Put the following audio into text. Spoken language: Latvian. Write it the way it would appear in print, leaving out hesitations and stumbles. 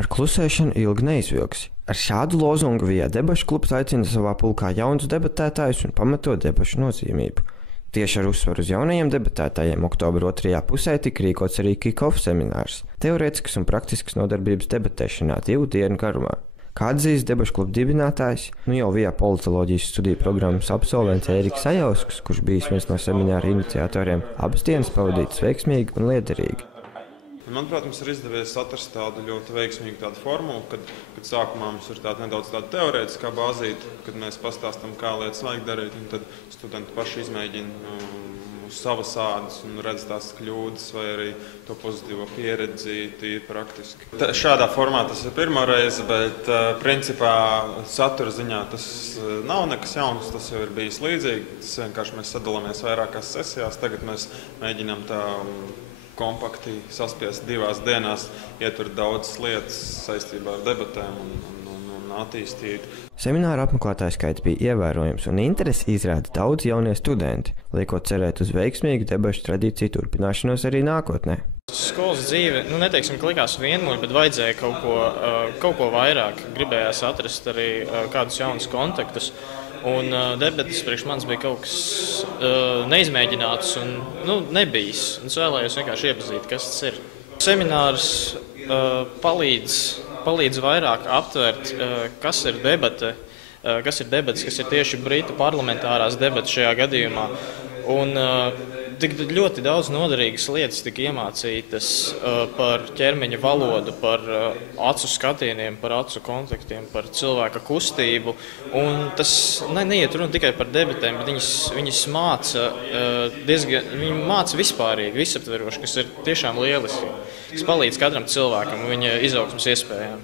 Ar klusēšanu ilgi neizvilksi. Ar šādu lozungu Vijā debašu klubs aicina savā pulkā jaunus debatētājus un pamato debašu nozīmību. Tieši ar uzsvaru uz jaunajiem debatētājiem oktobra otrajā pusē tika rīkots arī kick-off seminārs – teorētiskas un praktiskas nodarbības debatēšanā 2 dienu garumā. Kā atzīst debašu kluba dibinātājs, jau Vijā politoloģijas studiju programmas absolvents Ēriks Sajausks, kurš bijis viens no semināra iniciatoriem, abas dienas pavadītas veiksmīgi un liederīgi. Manuprāt, mums ir izdevies atrast tādu ļoti veiksmīgu tādu formulu, kad sākumā mums ir nedaudz tāda teorētiskā bāzīte, kad mēs pastāstam, kā lietas vajag darīt, un tad studenti paši izmēģina uz savas ādas un redz tās kļūdas vai arī to pozitīvo pieredzi tīri praktiski. Šādā formā tas ir pirmā reize, bet principā satura ziņā tas nav nekas jauns, tas jau ir bijis līdzīgi. Tas vienkārši mēs sadalāmies vairākās sesijās, tagad mēs mēģinām tā kompakti saspiest 2 dienās, ietver daudzas lietas saistībā ar debatēm un attīstīt. Semināra apmeklētāju skaits bija ievērojams un interesi izrāda daudz jaunie studenti, liekot cerēt uz veiksmīgu debašu tradīciju turpināšanos arī nākotnē. Skolas dzīve, neteiksim, likās vienmuļ, bet vajadzēja kaut ko vairāk. Gribējās atrast arī kādus jaunus kontaktus. Un debates priekš manis bija kaut kas neizmēģināts un nebijis. Es vēlējos vienkārši iepazīt, kas tas ir. Seminārs palīdz vairāk aptvert, kas ir debate, kas ir tieši Britu parlamentārās debates šajā gadījumā. Un tik ļoti daudz noderīgas lietas tika iemācītas par ķermeņa valodu, par acu skatieniem, par acu kontaktiem, par cilvēka kustību. Un tas neiet runa tikai par debatēm, bet viņas māca vispārīgi, visaptveroši, kas ir tiešām lieliski, kas palīdz katram cilvēkam un viņa izaugsmes iespējām.